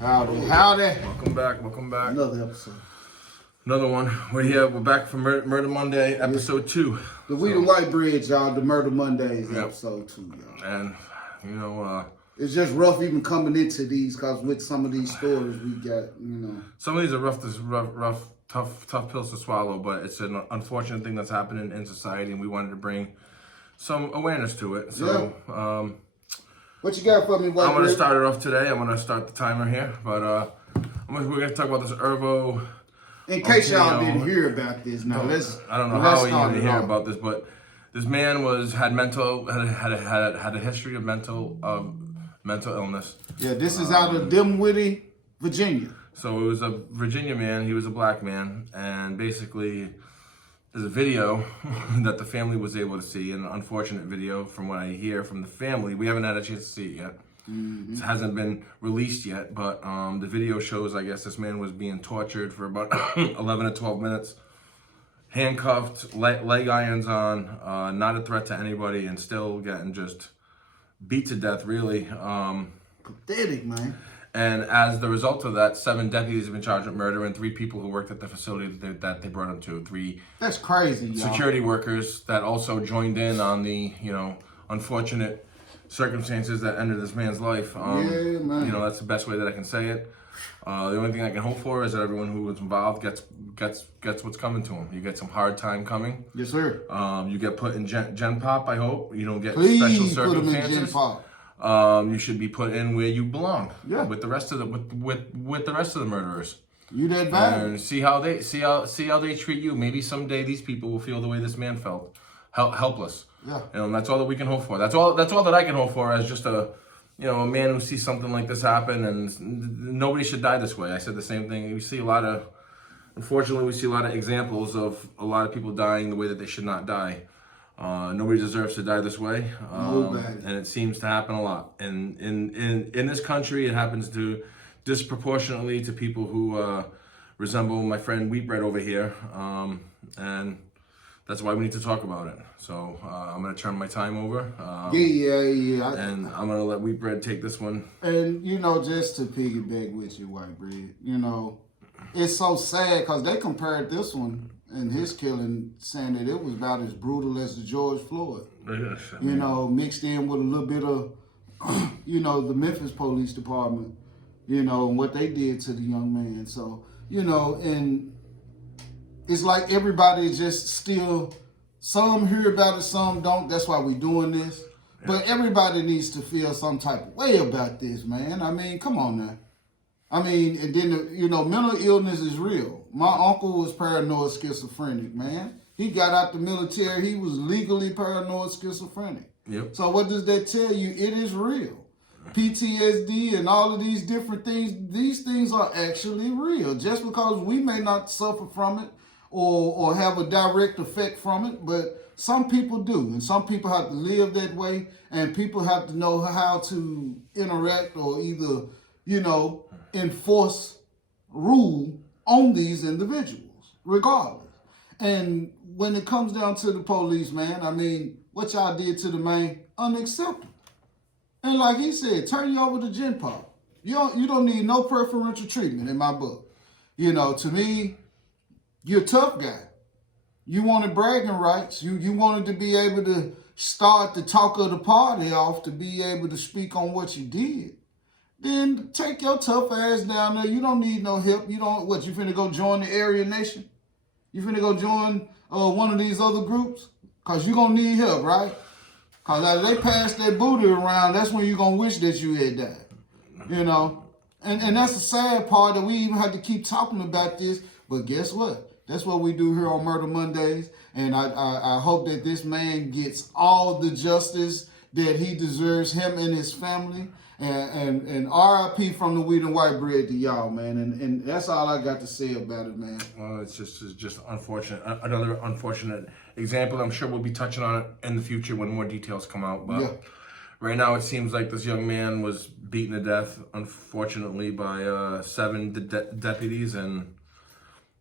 Howdy, howdy. Welcome back. Welcome back. Another episode. Another one. We're here. We're back for Murder Monday, episode 2. The We the White Bridge, y'all. The Murder Mondays, Yep. episode 2, y'all. And, you know, It's just rough even coming into these, because with some of these stories we got, some of these are rough, tough pills to swallow, but it's an unfortunate thing that's happening in society, and we wanted to bring some awareness to it. So, What you got for me, White I'm going to Bridge? start it off today. I'm going to start the timer here, but we're going to talk about this Ervo. In case y'all didn't hear about this, now I don't know how you didn't hear about this, but this man had a history of mental illness. Yeah, this is out of Dimwitty, Virginia. So it was a Virginia man. He was a black man, and basically, there's a video that the family was able to see, an unfortunate video from what I hear from the family. We haven't had a chance to see it yet. It hasn't been released yet, but the video shows, I guess, this man was being tortured for about 11 to 12 minutes, handcuffed, leg irons on, not a threat to anybody, and still getting just beat to death, really. Pathetic, man. And as the result of that, 7 deputies have been charged with murder, and 3 people who worked at the facility that they brought him to. 3 That's crazy, y'all. security workers that also joined in on the, unfortunate circumstances that ended this man's life. Yeah, man. That's the best way that I can say it. The only thing I can hope for is that everyone who was involved gets what's coming to them. You get some hard time coming. Yes, sir. You get put in Gen Pop, I hope. You don't get Please special put them in circumstances. Gen Pop. You should be put in where you belong. Yeah. With the rest of with the rest of the murderers. You that bad? And see how they treat you. Maybe someday these people will feel the way this man felt, helpless. Yeah. And that's all that we can hope for. That's all that I can hope for as just a man who sees something like this happen. And nobody should die this way. I said the same thing. Unfortunately, we see a lot of examples of a lot of people dying the way that they should not die. Nobody deserves to die this way. And it seems to happen a lot. And in this country, it happens to disproportionately to people who resemble my friend Wheatbread over here. And that's why we need to talk about it. So I'm going to turn my time over. Yeah. And I'm going to let Wheatbread take this one. And, just to piggyback with you, White Bread, it's so sad because they compared this one and his killing, saying that it was about as brutal as the George Floyd. Mixed in with a little bit of, the Memphis Police Department, and what they did to the young man. So, and it's like everybody just still, some hear about it, some don't. That's why we doing this. Yeah. But everybody needs to feel some type of way about this, man. I mean, come on now. I mean, and then, mental illness is real. My uncle was paranoid schizophrenic, man. He got out the military. He was legally paranoid schizophrenic. Yep. So what does that tell you? It is real. PTSD and all of these different things, these things are actually real. Just because we may not suffer from it or have a direct effect from it, but some people do. And some people have to live that way, and people have to know how to interact or either, enforce rule on these individuals, regardless. And when it comes down to the police, man, I mean, what y'all did to the man, unacceptable. And like he said, turn you over to Gen Pop. You don't need no preferential treatment in my book. To me, you're a tough guy. You wanted bragging rights. You wanted to be able to start the talk of the party off, to be able to speak on what you did. Then take your tough ass down there. You don't need no help. You finna go join the Aryan Nation? You finna go join one of these other groups? Because you're going to need help, right? Because as they pass that booty around, that's when you're going to wish that you had died. And that's the sad part, that we even have to keep talking about this. But guess what? That's what we do here on Murder Mondays. And I hope that this man gets all the justice that he deserves, him and his family. And RIP from the Wheat and White Bread to y'all, man. And that's all I got to say about it, man. Well, it's just unfortunate. Another unfortunate example. I'm sure we'll be touching on it in the future when more details come out. But right now, it seems like this young man was beaten to death, unfortunately, by 7 deputies, and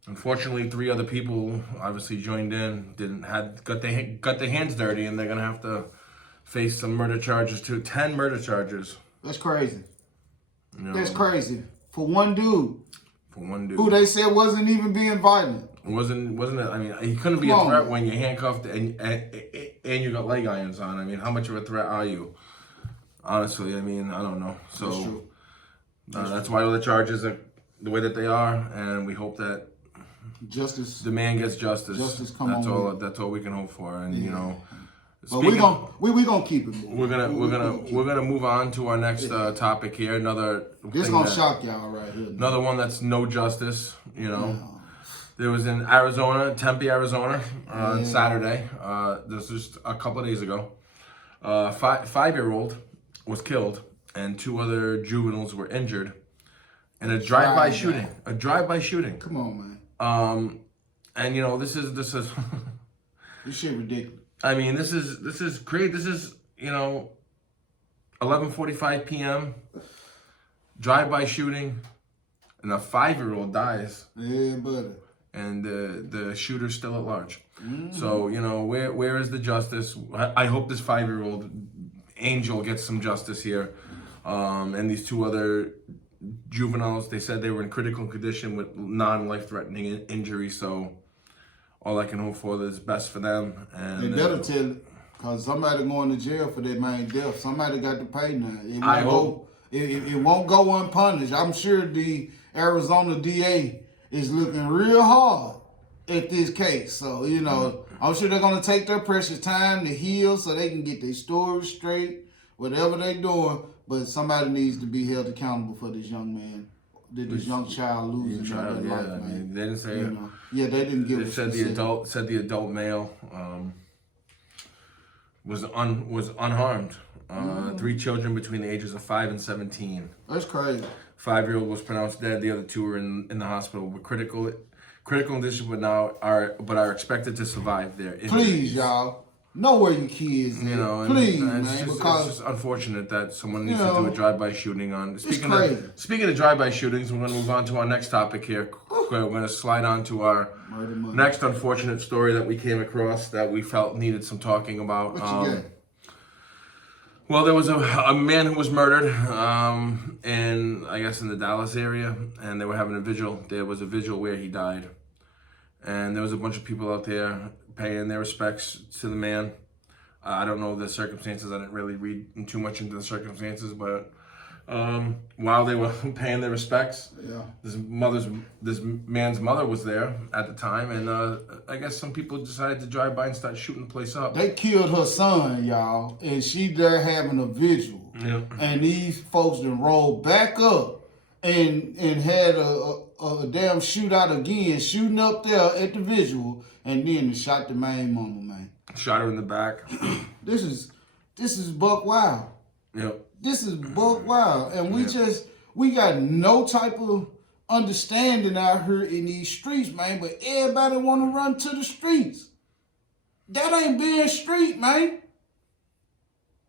unfortunately, 3 other people obviously joined in. Got their hands dirty, and they're gonna have to face some murder charges too. 10 murder charges. That's crazy. That's crazy. for one dude For one dude. who they said wasn't even being violent. Wasn't it? I mean, he couldn't be Come a on, threat man. when you're handcuffed and you got leg irons on. I mean, how much of a threat are you? Honestly, I mean, I don't know. That's So true. that's why all the charges are the way that they are, and we hope that Justice. the man gets justice. Justice come that's on all. with it. That's all we can hope for. And you know, But we're gonna keep it moving. we're gonna move on to our next topic here. Another This thing gonna that- shock y'all right here. Another one that's no justice. You know. There was in Arizona, Tempe, Arizona, on Saturday. This was just a couple of days ago. 5-year-old was killed, and 2 other juveniles were injured in a drive-by shooting. A drive-by shooting. Come on, man. And you know, this is. This shit ridiculous. I mean, this is great. This is 11:45 p.m. Drive-by shooting, and a 5-year-old dies. Yeah, buddy. And the shooter's still at large. So, you know, where is the justice? I hope this 5-year-old angel gets some justice here. And these 2 other juveniles, they said they were in critical condition with non-life-threatening injury. So all I can hope for is best for them. And They better tell it, because somebody going to jail for their main death. Somebody got to pay now. I hope. It won't go unpunished. I'm sure the Arizona DA is looking real hard at this case. So, you know, I'm sure they're going to take their precious time to heal so they can get their story straight, whatever they're doing. But somebody needs to be held accountable for this young man, this young child losing their life, I man. mean, they didn't say You know? Yeah, they didn't give They a said specific. the adult male was unharmed. 3 children between the ages of 5 and 17. That's crazy. 5-year-old was pronounced dead. The other 2 were in the hospital with critical condition, but are expected to survive their injuries. Please, y'all, know where your kids You know, is. and Please, it's man, just, because it's just unfortunate that someone needs You to do know, a drive-by shooting on. crazy. Speaking of drive-by shootings, we're going to move on to our next topic here. We're going to slide on to our Murder money. next unfortunate story that we came across that we felt needed some talking about. What you got? Well, there was a man who was murdered, I guess in the Dallas area, and they were having a vigil. There was a vigil where he died, and there was a bunch of people out there paying their respects to the man. I don't know the circumstances. I didn't really read too much into the circumstances, but while they were paying their respects, Yeah. this man's mother was there at the time, and I guess some people decided to drive by and start shooting the place up. They killed her son, y'all, and she there having a vigil. Yeah. And these folks then rolled back up and had a damn shootout again, shooting up there at the vigil, and then shot the main mama, man. Shot her in the back. This is buck wild. Yep. This is buck wild. And we got no type of understanding out here in these streets, man, but everybody want to run to the streets. That ain't being street, man.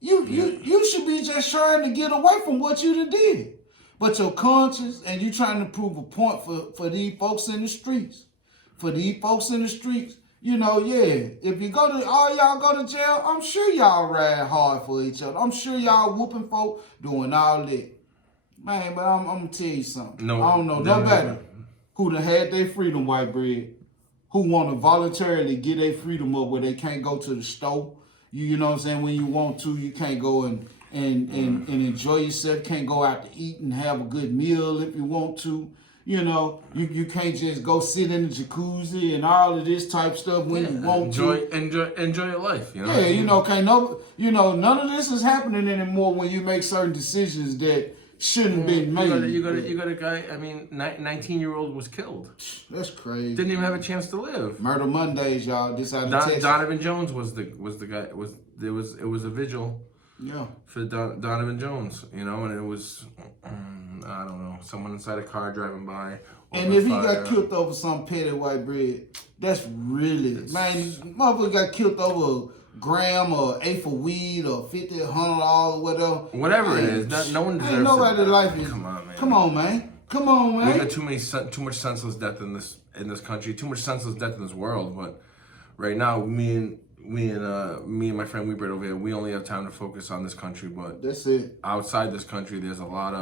You should be just trying to get away from what you done did. But your conscience and you trying to prove a point for these folks in the streets. For these folks in the streets, you know, yeah, if you all y'all go to jail, I'm sure y'all ride hard for each other. I'm sure y'all whooping folk doing all that. Man, but I'm gonna tell you something. No, I don't know nobody who done had their freedom, white bread, who want to voluntarily get their freedom up where they can't go to the store. You know what I'm saying? When you want to, you can't go and enjoy yourself. Can't go out to eat and have a good meal if you want to. You know, you can't just go sit in the jacuzzi and all of this type stuff when you want to. Enjoy your life. You know. Yeah, none of this is happening anymore when you make certain decisions that shouldn't be made. You got a guy. I mean, 19-year-old was killed. That's crazy. Didn't even have a chance to live. Murder Mondays, y'all. This out of Texas. Donovan Jones was the guy. It was a vigil Yeah. for Donovan Jones. You know, and it was I don't know, someone inside a car driving by. And if he got killed over some petty white bread, that's really motherfucker got killed over a gram or eighth of weed or $50, $100 or whatever. Whatever it is, no one deserves. Ain't nobody it. life is. Come on, man. Come on, man. We got too much senseless death in this country. Too much senseless death in this world. But right now, me and my friend Weebird over here, we only have time to focus on this country. But That's it. outside this country, there's a lot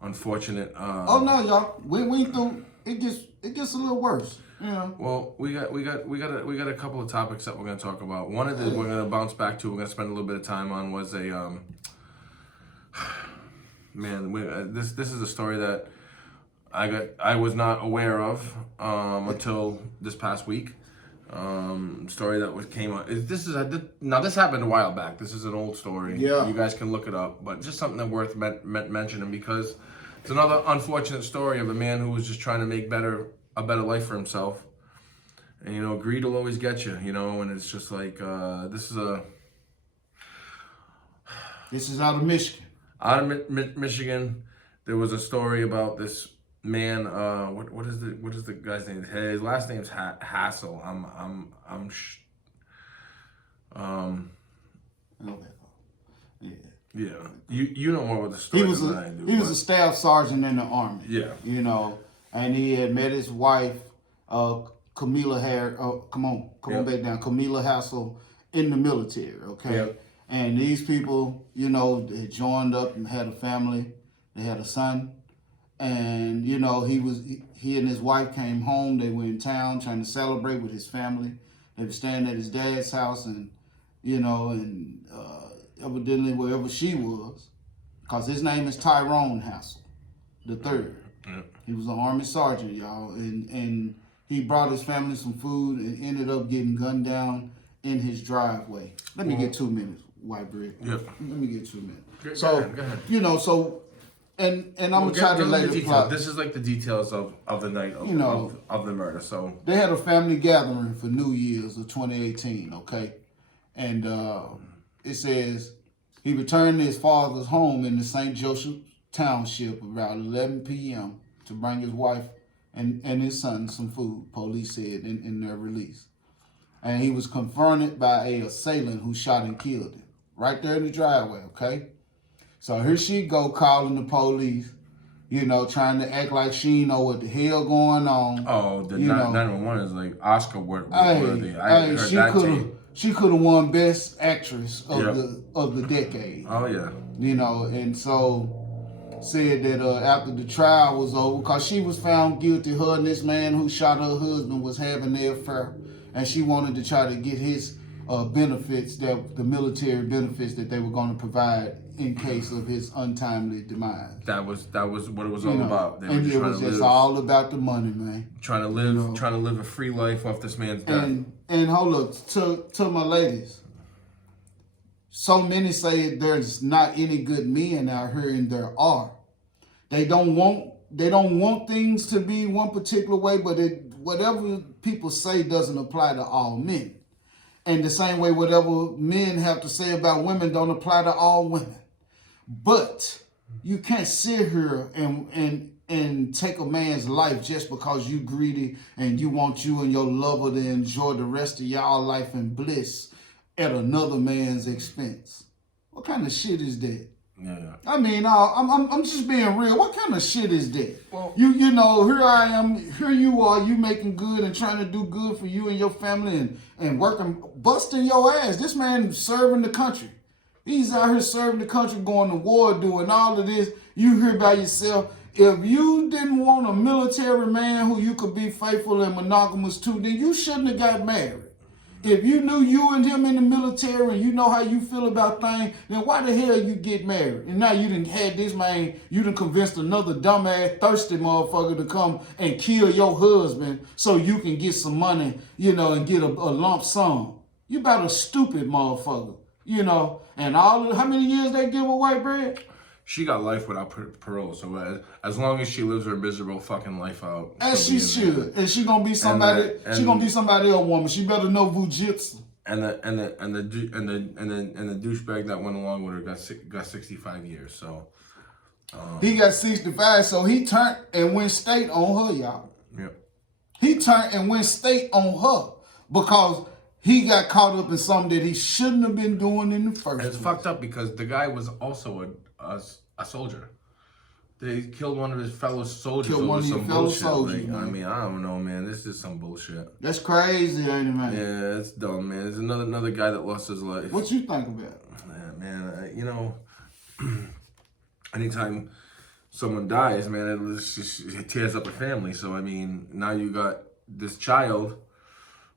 unfortunate. Oh no, y'all. We through. It gets a little worse. Yeah. Well, we got a couple of topics that we're gonna talk about. One of the we're gonna bounce back to. We're gonna spend a little bit of time on was a man. This is a story that I was not aware of until this past week. Story that came out. Now this happened a while back. This is an old story. Yeah. You guys can look it up, but just something that worth mentioning because it's another unfortunate story of a man who was just trying to make a better life for himself. And you know, greed will always get you. You know, and it's just like this is out of Michigan. Out of Michigan. There was a story about this man. What is the guy's name? His last name's Hassel. Yeah. You know more about the story than I do. He was a staff sergeant in the Army. Yeah. You know, and he had met his wife, Camila back down. Camila Hassel in the military, okay? Yep. And these people, you know, they joined up and had a family. They had a son. And, you know, he and his wife came home. They were in town trying to celebrate with his family. They were staying at his dad's house and, you know, and evidently wherever she was, because his name is Tyrone Hassel the third. Yep. He was an Army sergeant, y'all. And he brought his family some food and ended up getting gunned down in his driveway. Let me get 2 minutes, White Bread. Yep. Let me get 2 minutes. Go ahead. You know, so, and I'm going to try to lay the plot. This is like the details of the night of the murder. So they had a family gathering for New Year's of 2018, okay? And it says he returned to his father's home in the St. Joseph Township around 11 p.m. to bring his wife and his son some food, police said in their release. And he was confronted by an assailant who shot and killed him right there in the driveway, okay? So here she go calling the police, you know, trying to act like she know what the hell going on. Oh, the 911 is like Oscar worthy. She could have won Best Actress of the decade. Oh yeah. You know, and so said that after the trial was over, because she was found guilty, her and this man who shot her husband was having their affair, and she wanted to try to get his benefits, the military benefits that they were going to provide in case of his untimely demise. That was what it was all about. And it was just all about the money, man. Trying to live a free life off this man's death. And hold up, to my ladies. So many say there's not any good men out here, and there are. They don't want things to be one particular way, but whatever people say doesn't apply to all men. And the same way whatever men have to say about women don't apply to all women. But you can't sit here and take a man's life just because you greedy and you want you and your lover to enjoy the rest of y'all life in bliss at another man's expense. What kind of shit is that? Yeah. I mean, I'm just being real. What kind of shit is that? Well, you know, here I am, here you are, you making good and trying to do good for you and your family and working, busting your ass. This man serving the country. He's out here serving the country, going to war, doing all of this. You here by yourself. If you didn't want a military man who you could be faithful and monogamous to, then you shouldn't have got married. If you knew you and him in the military and you know how you feel about things, then why the hell you get married? And now you done had this man, you done convinced another dumbass, thirsty motherfucker to come and kill your husband so you can get some money, you know, and get a lump sum. You about a stupid motherfucker, you know. And how many years they give a White Bread? She got life without parole, so as long as she lives her miserable fucking life out, as she should, and she gonna be somebody. She gonna be somebody else woman. She better know Vujitsu. And the douchebag that went along with her got 65 years. So he got 65. So he turned and went state on her, y'all. Yep. He turned and went state on her because he got caught up in something that he shouldn't have been doing in the first place. It's fucked up because the guy was also a soldier. They killed one of his fellow soldiers over some bullshit. I mean, I don't know, man. This is some bullshit. That's crazy, ain't it, man? Yeah, it's dumb, man. There's another guy that lost his life. What you think about it? Man, you know, anytime someone dies, man, it tears up a family. So I mean, now you got this child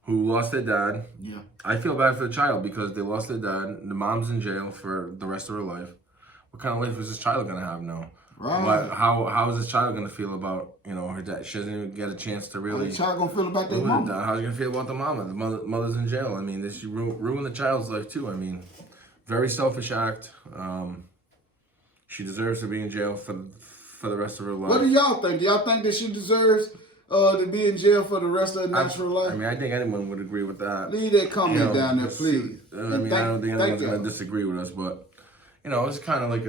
who lost their dad. Yeah. I feel bad for the child because they lost their dad. The mom's in jail for the rest of her life. What kind of life is this child gonna have now? Right. How is this child gonna feel about her dad? She doesn't even get a chance to How really. the child gonna feel about their mama? How's he gonna feel about the mama? The mother's in jail. I mean, this ruin the child's life too. I mean, very selfish act. She deserves to be in jail for the rest of her life. What do y'all think? Do y'all think that she deserves to be in jail for the rest of her natural life? I mean, I think anyone would agree with that. Leave that comment down there, please. I mean, I don't think anyone's going to disagree with us, but, it's kind of like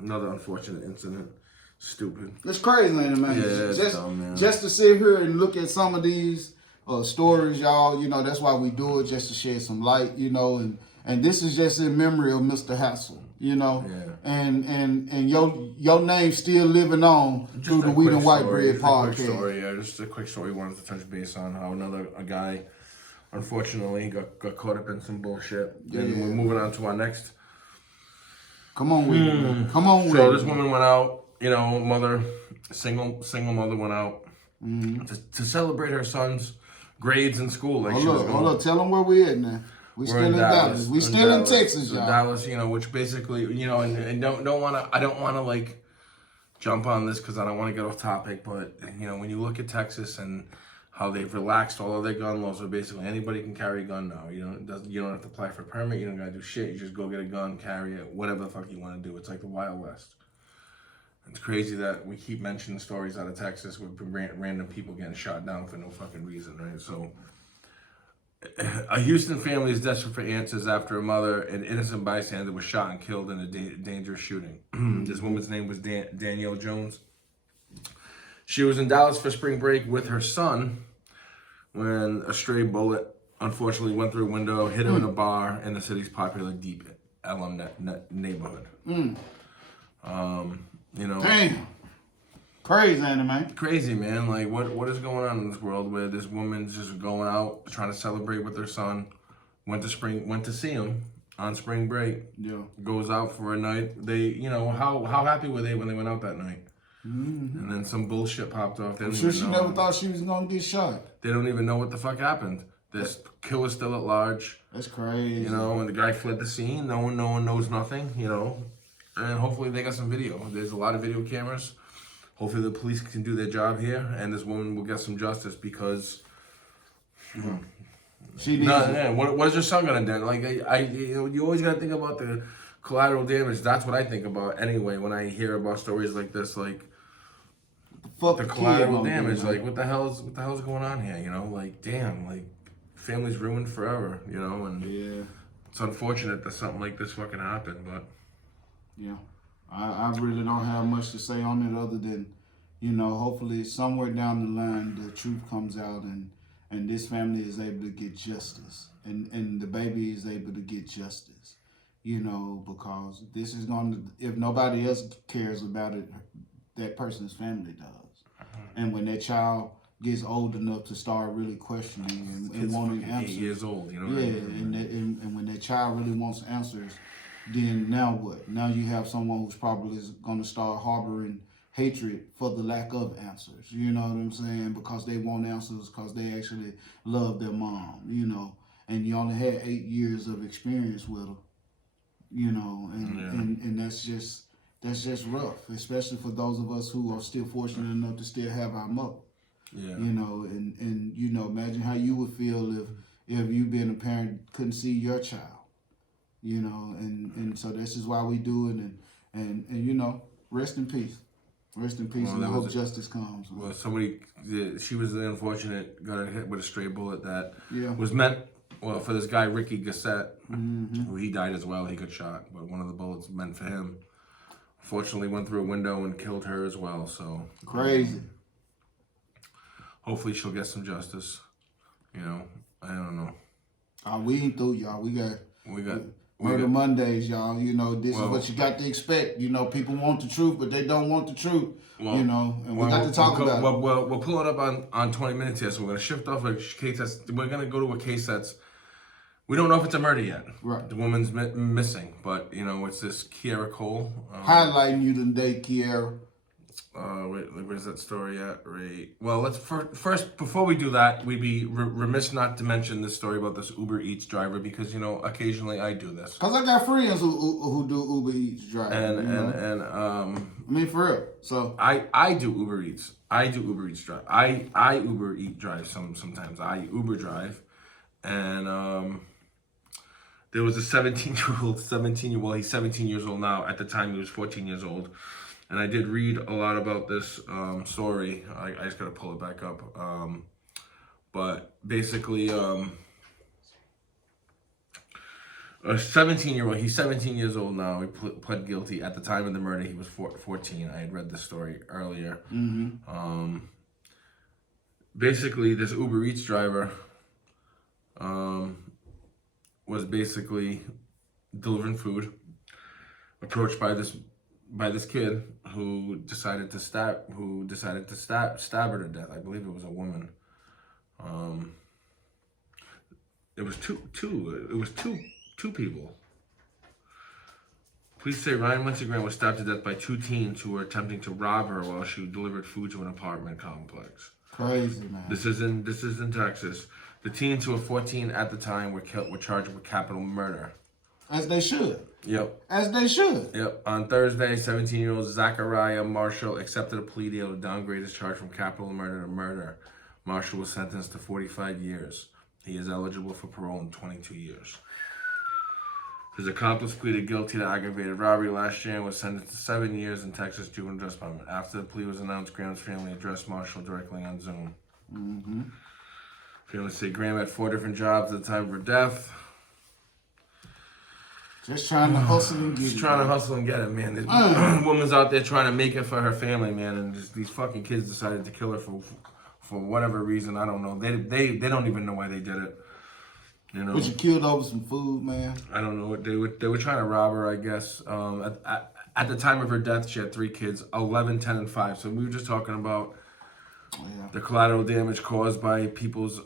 another unfortunate incident. Stupid. It's crazy, ain't it, man? Yeah, it's dumb, man. Just to sit here and look at some of these stories, y'all, that's why we do it, just to shed some light, and this is just in memory of Mr. Hassel, Yeah. and your name still living on Just through the Wheat and White Bread podcast. Just a quick story. Wanted to touch base on how a guy, unfortunately, got caught up in some bullshit. Yeah. And we're moving on to our next. Come on with it, man. Come on with So it. this woman went out, mother, single mother went out to celebrate her son's grades in school. Like Hold up. Tell them where we at now. We're still in Dallas. We still in Texas, y'all. Dallas, which basically, and don't want to. I don't want to like jump on this because I don't want to get off topic. But when you look at Texas and how they've relaxed all of their gun laws, so basically anybody can carry a gun now. You don't have to apply for a permit. You don't gotta do shit. You just go get a gun, carry it, whatever the fuck you want to do. It's like the Wild West. It's crazy that we keep mentioning stories out of Texas with random people getting shot down for no fucking reason, right? So, a Houston family is desperate for answers after a mother, an innocent bystander, was shot and killed in a dangerous shooting. This woman's name was Danielle Jones. She was in Dallas for spring break with her son when a stray bullet unfortunately went through a window, hit her in a bar in the city's popular Deep Ellum neighborhood. Damn. Crazy, ain't it, man? Crazy, man. Like, what is going on in this world where this woman's just going out trying to celebrate with her son, went to see him on spring break. Yeah. Goes out for a night. They, how happy were they when they went out that night? And then some bullshit popped off. I'm sure she never thought she was gonna get shot. They don't even know what the fuck happened. This killer's still at large. That's crazy. And the guy fled the scene. No one knows nothing. And hopefully they got some video. There's a lot of video cameras. Hopefully the police can do their job here, and this woman will get some justice because. She needs it. Yeah. What is your son gonna do? Like you always gotta think about the collateral damage. That's what I think about anyway when I hear about stories like this. Like Fuck the kid collateral gonna do, damage. man. Like what the hell's going on here? Like damn. Like family's ruined forever. And Yeah. it's unfortunate that something like this fucking happened, but. Yeah. I really don't have much to say on it other than, hopefully somewhere down the line the truth comes out and this family is able to get justice and the baby is able to get justice, because this is going to, if nobody else cares about it, that person's family does. And when that child gets old enough to start really questioning and wanting answers. 8 years old, Yeah, and when that child really wants answers, then now what? Now you have someone who's probably going to start harboring hatred for the lack of answers. You know what I'm saying? Because they want answers because they actually love their mom, and you only had 8 years of experience with her, and that's just rough, especially for those of us who are still fortunate enough to still have our mother. Yeah. And imagine how you would feel if you being a parent couldn't see your child. And so this is why we do it, and rest in peace. Rest in peace, and I hope justice comes. Well, she was unfortunate, got hit with a stray bullet that Yeah. was meant, for this guy, Ricky Gassett, who he died as well, he got shot, but one of the bullets meant for him. Fortunately went through a window and killed her as well, so. Crazy. Hopefully she'll get some justice, I don't know. We ain't through, y'all. We got Murder got- Mondays, y'all. This is what you got to expect. People want the truth, but they don't want the truth. And we got to talk about it. We're pulling up on 20 minutes here, so we're going to shift off a case that's, we're going to go to a case that's We don't know if it's a murder yet. Right. The woman's missing, but you know it's this Kiera Cole. Highlighting you today, Kiera. Where's that story at? Right. Well, let's first before we do that, we'd be remiss not to mention this story about this Uber Eats driver because you know occasionally I do this. Cause I got friends who do Uber Eats driving. And I mean for real. So I do Uber Eats. I do Uber Eats drive. I Uber Eat drive sometimes. I Uber drive, and there was a 17-year-old. He's 17 years old now. At the time, he was 14 years old. And I did read a lot about this story. I just gotta pull it back up. But basically, a 17-year-old, he's 17 years old now. He pled guilty. At the time of the murder, he was 14. I had read this story earlier. Basically, this Uber Eats driver was basically delivering food, approached by this kid who decided to stab her to death. I believe it was a woman. It was two people. Police say Ryan Wintergrand was stabbed to death by two teens who were attempting to rob her while she delivered food to an apartment complex. crazy, man. This is in Texas. The teens who were 14 at the time were charged with capital murder. As they should. Yep. As they should. Yep. On Thursday, 17-year-old Zachariah Marshall accepted a plea deal to downgrade his charge from capital murder to murder. Marshall was sentenced to 45 years. He is eligible for parole in 22 years. His accomplice pleaded guilty to aggravated robbery last year and was sentenced to 7 years in Texas Juvenile Justice Department. After the plea was announced, Graham's family addressed Marshall directly on Zoom. Family say Graham had 4 different jobs at the time of her death. Just trying to hustle and get it. Just trying to hustle and get it, man. This woman's out there trying to make it for her family, man, and just these fucking kids decided to kill her for whatever reason. I don't know. They don't even know why they did it. You know. But you killed over some food, man. I don't know. They were trying to rob her, I guess. At the time of her death, she had 3 kids, 11, 10, and 5. So we were just talking about the collateral damage caused by people's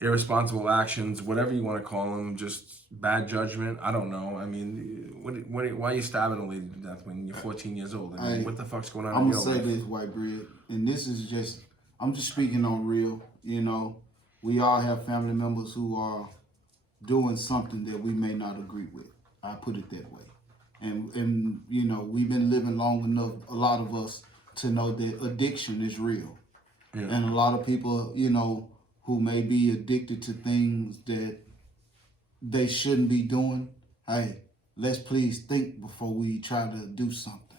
irresponsible actions, whatever you want to call them, just bad judgment. I don't know. I mean, why are you stabbing a lady to death when you're 14 years old? I mean, what the fuck's going on? I'm gonna say this, White Bread, and this is I'm just speaking on real. You know, we all have family members who are doing something that we may not agree with. I put it that way. And you know, we've been living long enough, a lot of us, to know that addiction is real. Yeah. And a lot of people, you know, who may be addicted to things that they shouldn't be doing, hey, let's please think before we try to do something.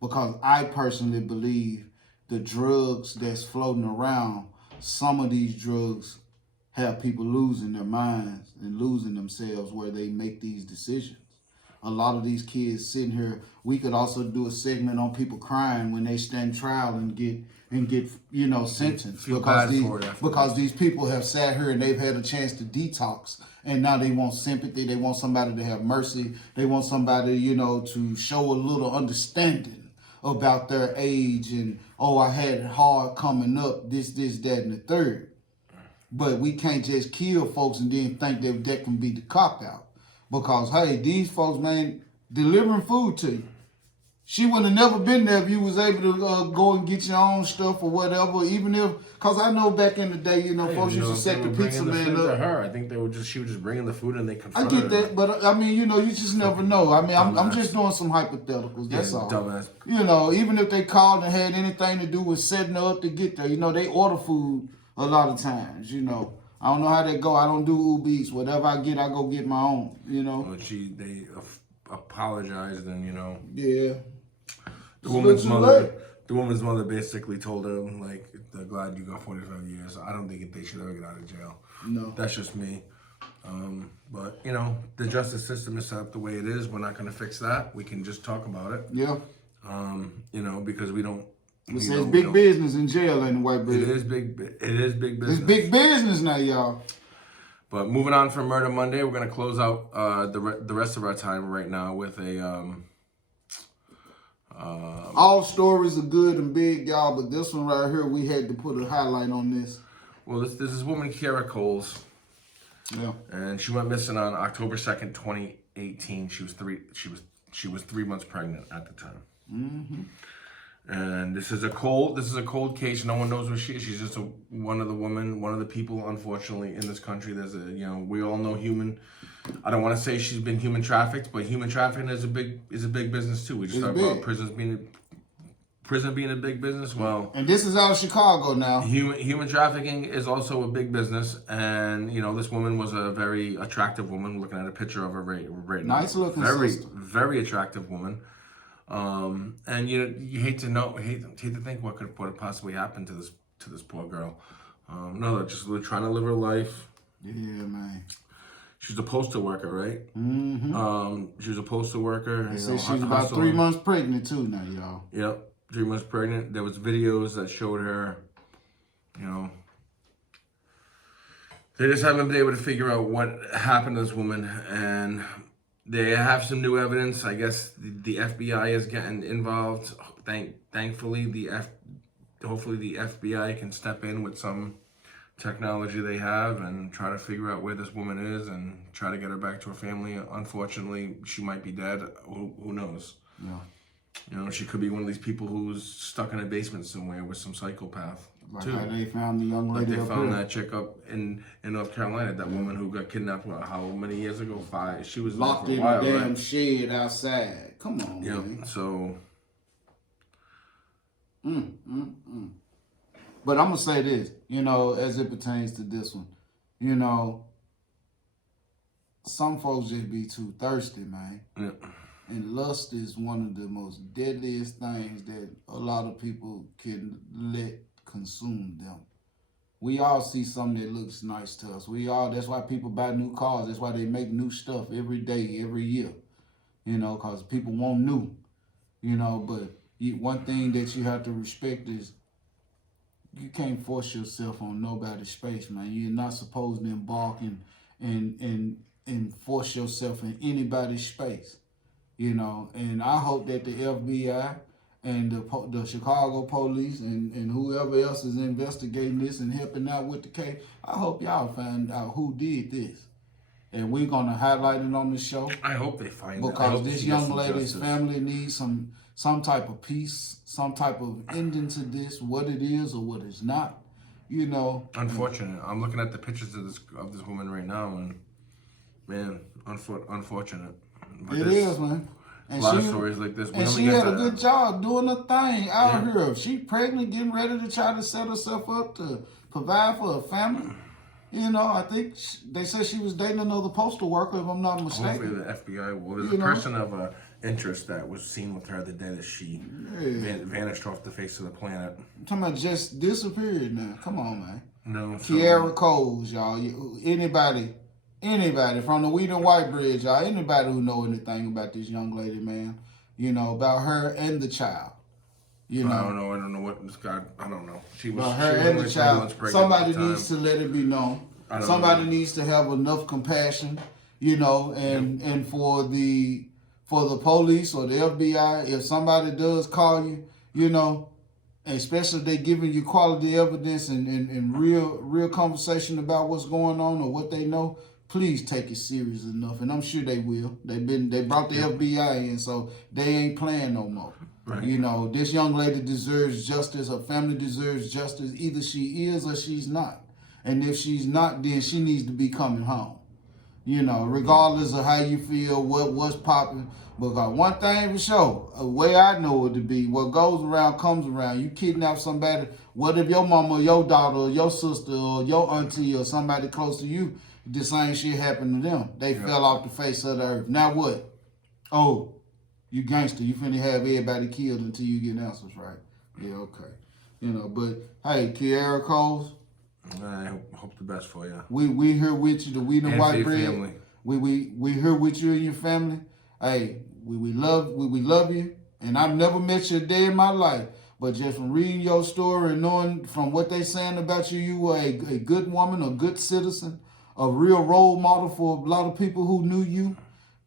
Because I personally believe the drugs that's floating around, some of these drugs have people losing their minds and losing themselves where they make these decisions. A lot of these kids sitting here, we could also do a segment on people crying when they stand trial and get you know, sentenced because these people have sat here and they've had a chance to detox, and now they want sympathy, they want somebody to have mercy, they want somebody, you know, to show a little understanding about their age and, oh, I had it hard coming up, this, that, and the third. But we can't just kill folks and then think that can be the cop-out. Because, hey, these folks, man, delivering food to you. She would have never been there if you was able to go and get your own stuff or whatever. Even if, because I know back in the day, you know, folks used to set the pizza man up. To her. I think she was just bringing the food and they confronted her. I get that, but I mean, you know, you just never know. I mean, I'm just doing some hypotheticals. That's all. Dumbass. You know, even if they called and had anything to do with setting her up to get there, you know, they order food a lot of times. You know, I don't know how they go. I don't do Uber Eats. Whatever I get, I go get my own. You know. Well, they apologized and you know. Yeah. The woman's mother basically told her, like, they're glad you got 45 years. I don't think they should ever get out of jail. No. That's just me. But, you know, the justice system is set up the way it is. We're not going to fix that. We can just talk about it. Yeah. You know, because we don't. It's big business in jail, ain't it, White Bread? It is big business. It's big business now, y'all. But moving on from Murder Monday, we're going to close out the rest of our time right now with a... all stories are good and big, y'all, but this one right here, we had to put a highlight on this. Well, this is woman Kiara Coles, Yeah. and she went missing on October 2nd, 2018. She was 3 months pregnant at the time. Mm-hmm. And this is a cold case. No one knows where she is. She's just one of the people, unfortunately, in this country. There's we all know I don't want to say she's been human trafficked, but human trafficking is a big business too. We just talked about prison being a big business. Well, And this is out of Chicago now. human trafficking is also a big business, and this woman was a very attractive woman. Looking at a picture of her right now, Nice looking sister. very attractive woman. And you hate to think what could possibly happen to this poor girl. No, they're just trying to live her life. Yeah, man. She was a postal worker, right? Mm-hmm. She was a postal worker. They say she's about 3 months pregnant too now, y'all. Yep, 3 months pregnant. There was videos that showed her. They just haven't been able to figure out what happened to this woman, and they have some new evidence. I guess the FBI is getting involved. Thankfully, hopefully the FBI can step in with some technology they have and try to figure out where this woman is and try to get her back to her family. Unfortunately, she might be dead. Who knows? Yeah. She could be one of these people who's stuck in a basement somewhere with some psychopath. Like too. how they found the young Like lady they up found here. that chick up in North Carolina, that woman who got kidnapped, how many years ago? 5. She was Locked there in for a while, a damn right? shed outside. Come on, man. Yep. So But I'm gonna say this, as it pertains to this one, some folks just be too thirsty, man. yeah. And lust is one of the most deadliest things that a lot of people can let consume them. We all see something that looks nice to us. That's why people buy new cars. That's why they make new stuff every day, every year. Because people want new. But one thing that you have to respect is you can't force yourself on nobody's space, man. You're not supposed to embark and force yourself in anybody's space. And I hope that the FBI and the Chicago police and whoever else is investigating this and helping out with the case, I hope y'all find out who did this. And we're going to highlight it on the show. I hope they find it. Because this young lady's family needs some type of peace, some type of ending to this, what it is or what it's not, Unfortunate. I'm looking at the pictures of this woman right now, and man, unfortunate. But It is, man. And a lot of stories like this. And she had a good job doing her thing out here. If she pregnant, getting ready to try to set herself up to provide for her family. I think they said she was dating another postal worker, if I'm not mistaken. Hopefully the FBI will. There's a person of interest that was seen with her the day that she vanished off the face of the planet. I'm talking about just disappeared now. Come on, man. No. Kiara Coles, y'all. Anybody from the Wheat and White Bridge, y'all. Anybody who know anything about this young lady, man. About her and the child. I don't know what this guy. I don't know. She was. But her she was and only the 3 child. months pregnant Somebody at the time. needs to let it be known. don't Somebody know. needs to have enough compassion, and for the police or the FBI, if somebody does call you, especially if they giving you quality evidence and real conversation about what's going on or what they know, please take it serious enough. And I'm sure they will. They brought the FBI in, so they ain't playing no more. Right. This young lady deserves justice. Her family deserves justice. Either she is or she's not. And if she's not, then she needs to be coming home. Regardless of how you feel, what's popping. Because one thing for sure, the way I know it to be, what goes around comes around. You kidnap somebody, what if your mama or your daughter or your sister or your auntie or somebody close to you, the same shit happened to them. They fell off the face of the earth. Now what? Oh, you gangster. You finna have everybody killed until you get answers right. Yeah, okay. But hey, Kiara Coles, I hope the best for you. we here with you, the Wheat and White Bread. Family. We here with you and your family. Hey, we love you, and I've never met you a day in my life. But just from reading your story and knowing from what they saying about you, you were a good woman, a good citizen, a real role model for a lot of people who knew you.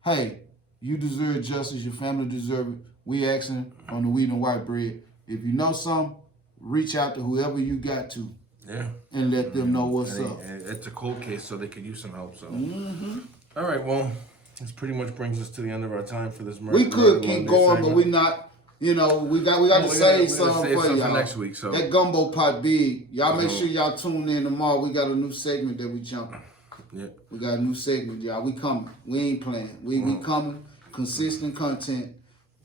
Hey, you deserve justice. Your family deserve it. We asking on the Wheat and White Bread. If you know something, reach out to whoever you got to. Yeah. and let them know what's And up. it's a cold case, so they could use some help. So, Mm-hmm. all right. Well, this pretty much brings us to the end of our time for this. We could keep going, but we not. You know, we got to save some for y'all. next week. So that gumbo pot big. Y'all make sure y'all tune in tomorrow. We got a new segment that we jumping. Yeah. We got a new segment, y'all. We coming. We ain't playing. We coming. Consistent content.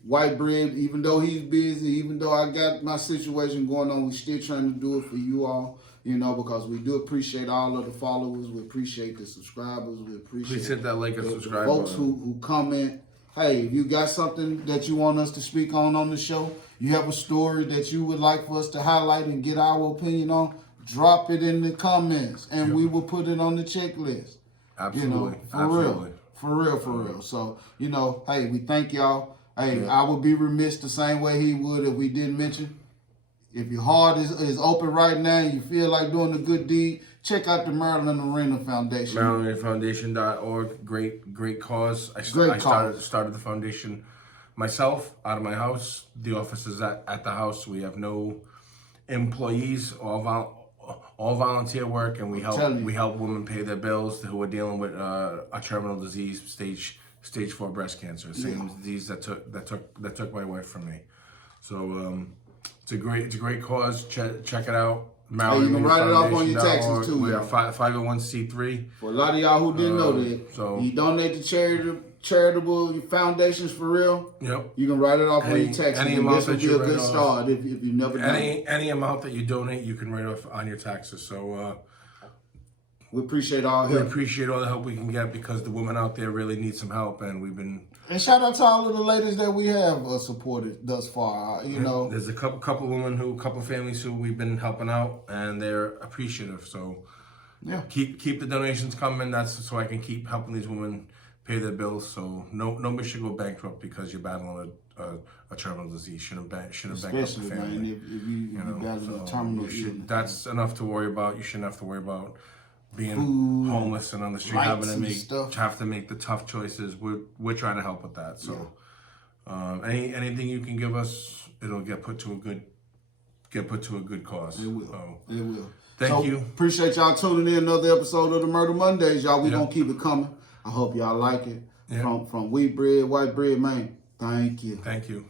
White Bread, even though he's busy, even though I got my situation going on, we still trying to do it for you all, you know, because we do appreciate all of the followers. We appreciate the subscribers. We appreciate Please hit that like and the subscribe folks button. who comment. Hey, if you got something that you want us to speak on the show, you have a story that you would like for us to highlight and get our opinion on, drop it in the comments, and we will put it on the checklist. Absolutely. You know, for real. So, you know, hey, we thank y'all. Hey, I would be remiss the same way he would if we didn't mention. If your heart is open right now and you feel like doing a good deed, check out the Maryland Arena Foundation. MarylandArenaFoundation.org. Great cause. I started the foundation myself out of my house. The office is at the house. We have no employees, all volunteer work, and we help women pay their bills who are dealing with a terminal disease, stage 4 breast cancer, same disease that took my wife from me. So it's a great cause. Check it out. Hey, you can write it off on your taxes too. We're 501c3. For a lot of y'all who didn't know that, so you donate to charitable foundations for real. Yep. You can write it off on your taxes. Any and amount this would that be you a write good off, start if you never done it. Any amount that you donate, you can write off on your taxes. So we appreciate all we help. appreciate all the help we can get because the women out there really need some help, and we've been. And shout out to all of the ladies that we have supported thus far. You know, there's a couple families who we've been helping out, and they're appreciative. So yeah, keep the donations coming. That's so I can keep helping these women pay their bills. So nobody should go bankrupt because you're battling a terminal disease. Shouldn't bankrupt the family. Especially, man, if you battle a terminal illness. That's enough to worry about. You shouldn't have to worry about being food, homeless and on the street, having to make the tough choices. We're trying to help with that. So, anything you can give us, it'll get put to a good cause. It will. So, It will. Thank you. Appreciate y'all tuning in another episode of the Murder Mondays, y'all. We gonna keep it coming. I hope y'all like it. From Wheat Bread, White Bread, man. Thank you. Thank you.